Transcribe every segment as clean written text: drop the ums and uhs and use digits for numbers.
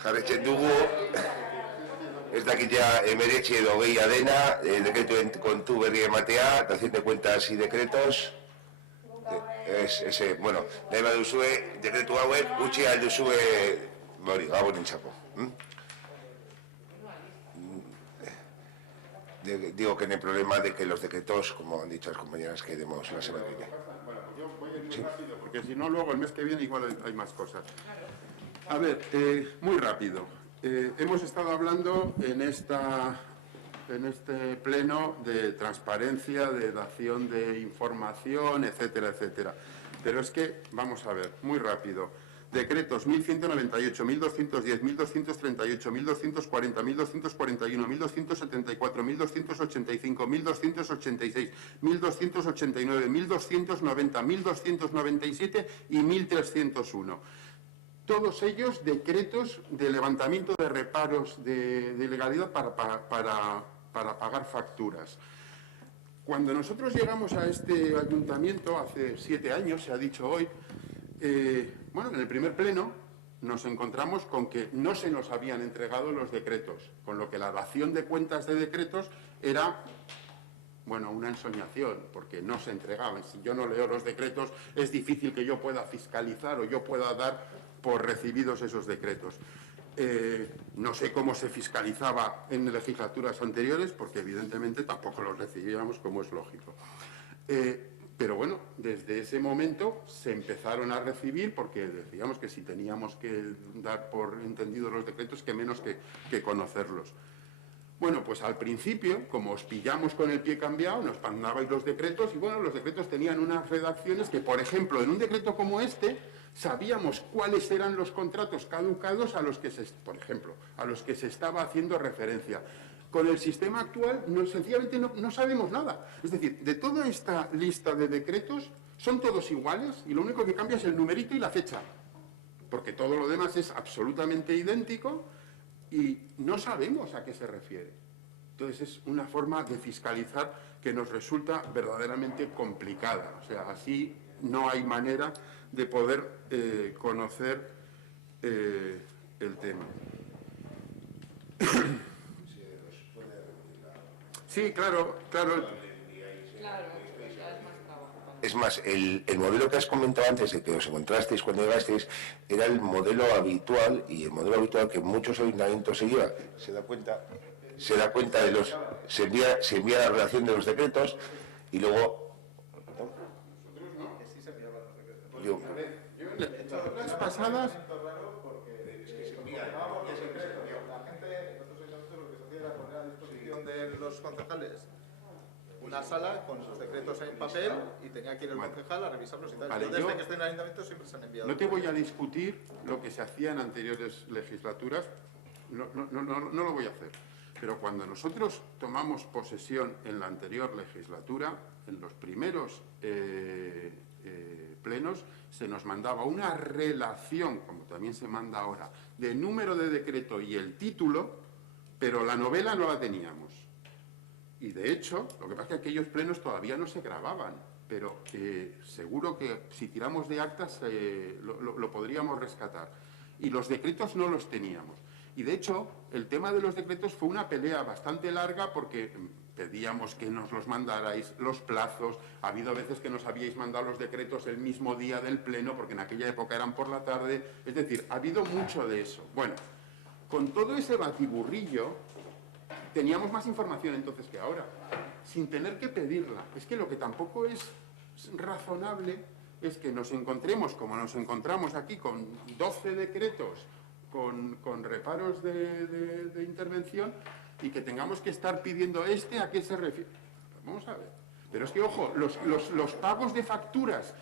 Jarretzen dugu, ez dakit ja emeretxe edo gehia dena, dekretuen kontu berri ematea, dación de cuentas y decretos. Bueno, nahi baduzue, dekretu hauek, utzi alduzue, hori, gabon nintzako. Digo que no hay problema de que los decretos, como han dicho las compañeras, que demos la semana que viene. Bueno, yo voy a ir muy rápido, porque si no, luego el mes que viene igual hay más cosas. A ver, muy rápido. Hemos estado hablando en este pleno de transparencia, de dación de información, etcétera, etcétera. Pero es que, vamos a ver, muy rápido. Decretos 1198, 1210, 1238, 1240, 1241, 1274, 1285, 1286, 1289, 1290, 1297 y 1301. Todos ellos decretos de levantamiento de reparos de legalidad para pagar facturas. Cuando nosotros llegamos a este ayuntamiento, hace 7 años, se ha dicho hoy, bueno, en el primer pleno nos encontramos con que no se nos habían entregado los decretos, con lo que la dación de cuentas de decretos era, bueno, una ensoñación, porque no se entregaban. Si yo no leo los decretos, es difícil que yo pueda fiscalizar o yo pueda dar por recibidos esos decretos. No sé cómo se fiscalizaba en legislaturas anteriores, porque evidentemente tampoco los recibíamos, como es lógico. Pero bueno, desde ese momento se empezaron a recibir, porque decíamos que si teníamos que dar por entendido los decretos, que menos que conocerlos. Bueno, pues al principio, como os pillamos con el pie cambiado, nos mandabais los decretos, y bueno, los decretos tenían unas redacciones que, por ejemplo, en un decreto como este, sabíamos cuáles eran los contratos caducados a los que por ejemplo, a los que se estaba haciendo referencia. Con el sistema actual, sencillamente no sabemos nada. Es decir, de toda esta lista de decretos, son todos iguales y lo único que cambia es el numerito y la fecha. Porque todo lo demás es absolutamente idéntico y no sabemos a qué se refiere. Entonces es una forma de fiscalizar que nos resulta verdaderamente complicada. O sea, así no hay manera de poder conocer el tema. Sí, claro. Es más, el modelo que has comentado antes, de que os encontrasteis cuando llegasteis, era el modelo habitual, y el modelo habitual que muchos ayuntamientos se lleva. Se da cuenta de los... Se envía la relación de los decretos y luego... Las pasadas... de los concejales una sala con sus decretos en papel y tenía que ir el concejal a revisarlos y tal. Vale, desde que estoy en el ayuntamiento siempre se han enviado. No te voy a discutir lo que se hacía en anteriores legislaturas, no lo voy a hacer. Pero cuando nosotros tomamos posesión en la anterior legislatura, en los primeros plenos, se nos mandaba una relación, como también se manda ahora, de número de decreto y el título, pero la novela no la teníamos. Y de hecho, lo que pasa es que aquellos plenos todavía no se grababan, pero seguro que si tiramos de actas lo podríamos rescatar. Y los decretos no los teníamos. Y de hecho, el tema de los decretos fue una pelea bastante larga porque pedíamos que nos los mandarais, los plazos, ha habido veces que nos habíais mandado los decretos el mismo día del pleno, porque en aquella época eran por la tarde, es decir, ha habido mucho de eso. Bueno, con todo ese batiburrillo, teníamos más información entonces que ahora, sin tener que pedirla. Es que lo que tampoco es razonable es que nos encontremos, como nos encontramos aquí, con 12 decretos, con reparos de intervención, y que tengamos que estar pidiendo a qué se refiere. Vamos a ver. Pero es que, ojo, los pagos de facturas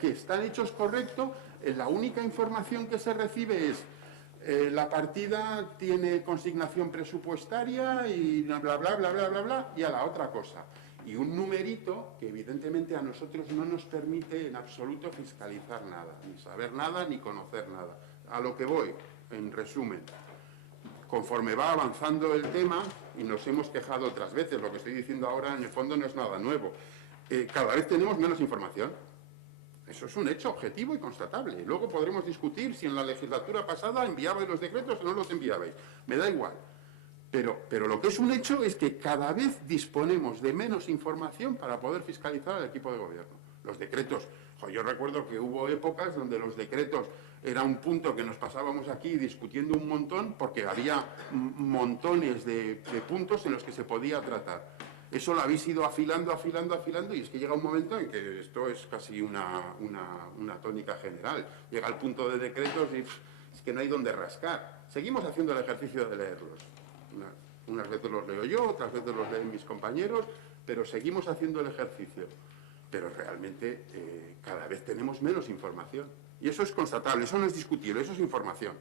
que están hechos correcto, la única información que se recibe es la partida tiene consignación presupuestaria y bla, bla, bla, bla, bla, bla, y a la otra cosa. Y un numerito que evidentemente a nosotros no nos permite en absoluto fiscalizar nada, ni saber nada, ni conocer nada. A lo que voy, en resumen, conforme va avanzando el tema, y nos hemos quejado otras veces, lo que estoy diciendo ahora en el fondo no es nada nuevo, cada vez tenemos menos información. Eso es un hecho objetivo y constatable. Luego podremos discutir si en la legislatura pasada enviabais los decretos o no los enviabais. Me da igual. Pero lo que es un hecho es que cada vez disponemos de menos información para poder fiscalizar al equipo de gobierno. Los decretos, yo recuerdo que hubo épocas donde los decretos era un punto que nos pasábamos aquí discutiendo un montón porque había montones de puntos en los que se podía tratar. Eso lo habéis ido afilando y es que llega un momento en que esto es casi una tónica general. Llega al punto de decretos y es que no hay donde rascar. Seguimos haciendo el ejercicio de leerlos. Unas veces los leo yo, otras veces los leen mis compañeros, pero seguimos haciendo el ejercicio. Pero realmente cada vez tenemos menos información. Y eso es constatable, eso no es discutible, eso es información.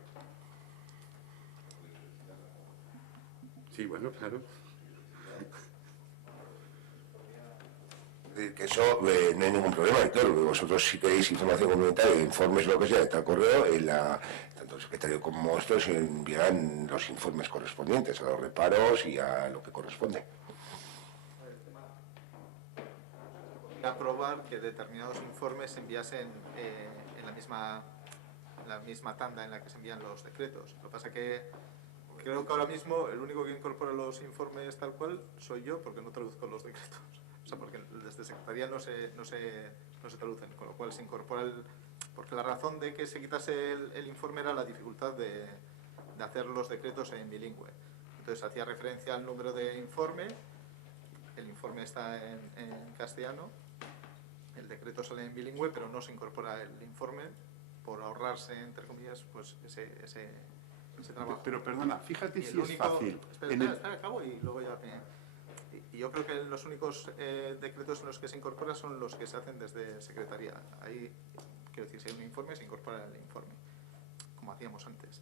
Sí, bueno, claro. Que eso no hay ningún problema, y claro, vosotros si queréis información complementaria, informes, lo que sea, está el correo, tanto el secretario como estos enviarán los informes correspondientes a los reparos y a lo que corresponde. Aprobar que determinados informes se enviasen en la misma tanda en la que se envían los decretos. Lo que pasa que creo que ahora mismo el único que incorpora los informes tal cual soy yo, porque no traduzco los decretos. O sea, porque desde Secretaría no se traducen, con lo cual se incorpora porque la razón de que se quitase el informe era la dificultad de hacer los decretos en bilingüe. Entonces hacía referencia al número de informe, el informe está en castellano, el decreto sale en bilingüe, pero no se incorpora el informe por ahorrarse, entre comillas, pues ese trabajo. Pero perdona, fíjate si es fácil. Espera, acabo y luego ya Y yo creo que los únicos decretos en los que se incorpora son los que se hacen desde Secretaría. Ahí, quiero decir, si hay un informe, se incorpora el informe, como hacíamos antes.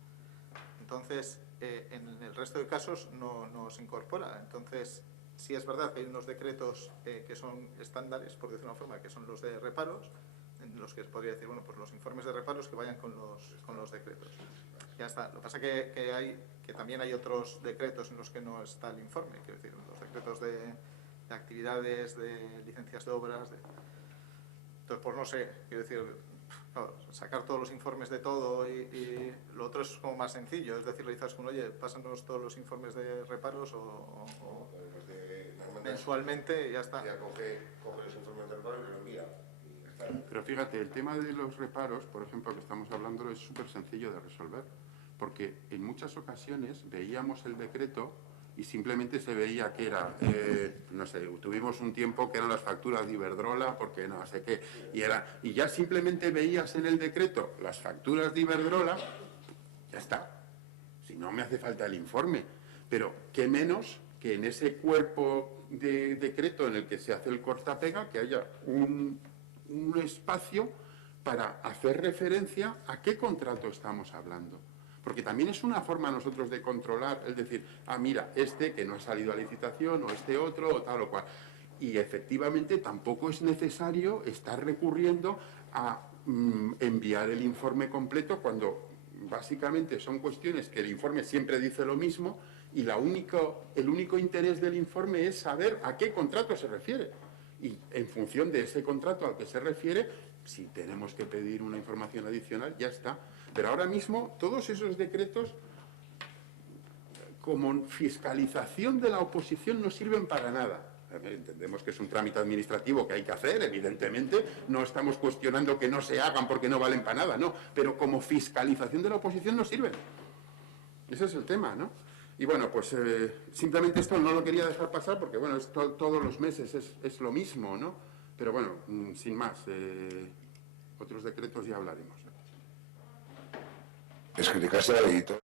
Entonces, en el resto de casos no se incorpora. Entonces, sí es verdad que hay unos decretos que son estándares, por decirlo de una forma, que son los de reparos, en los que se podría decir, bueno, pues los informes de reparos que vayan con los decretos. Ya está. Lo que pasa que también hay otros decretos en los que no está el informe, quiero decir, los decretos de actividades, de licencias de obras. Entonces, pues no sé, quiero decir, claro, sacar todos los informes de todo y lo otro es como más sencillo, es decir, le dices con, oye, pásanos todos los informes de reparos o mensualmente y ya está. Ya coge los informes de reparo y lo envía. Pero fíjate, el tema de los reparos, por ejemplo, que estamos hablando, es súper sencillo de resolver, porque en muchas ocasiones veíamos el decreto y simplemente se veía que era, no sé, tuvimos un tiempo que eran las facturas de Iberdrola, porque no sé qué, y ya simplemente veías en el decreto las facturas de Iberdrola, ya está. Si no me hace falta el informe, pero qué menos que en ese cuerpo de decreto en el que se hace el corta-pega, que haya un espacio para hacer referencia a qué contrato estamos hablando. Porque también es una forma nosotros de controlar, es decir, mira, este que no ha salido a licitación, o este otro, o tal o cual. Y efectivamente tampoco es necesario estar recurriendo a enviar el informe completo cuando básicamente son cuestiones que el informe siempre dice lo mismo y el único interés del informe es saber a qué contrato se refiere. Y en función de ese contrato al que se refiere, si tenemos que pedir una información adicional, ya está. Pero ahora mismo todos esos decretos, como fiscalización de la oposición, no sirven para nada. Entendemos que es un trámite administrativo que hay que hacer, evidentemente, no estamos cuestionando que no se hagan porque no valen para nada, no, pero como fiscalización de la oposición no sirven. Ese es el tema, ¿no? Y bueno, pues simplemente esto no lo quería dejar pasar porque, bueno, todos los meses es lo mismo, ¿no? Pero bueno, sin más, otros decretos ya hablaremos. Es que te casa el editor.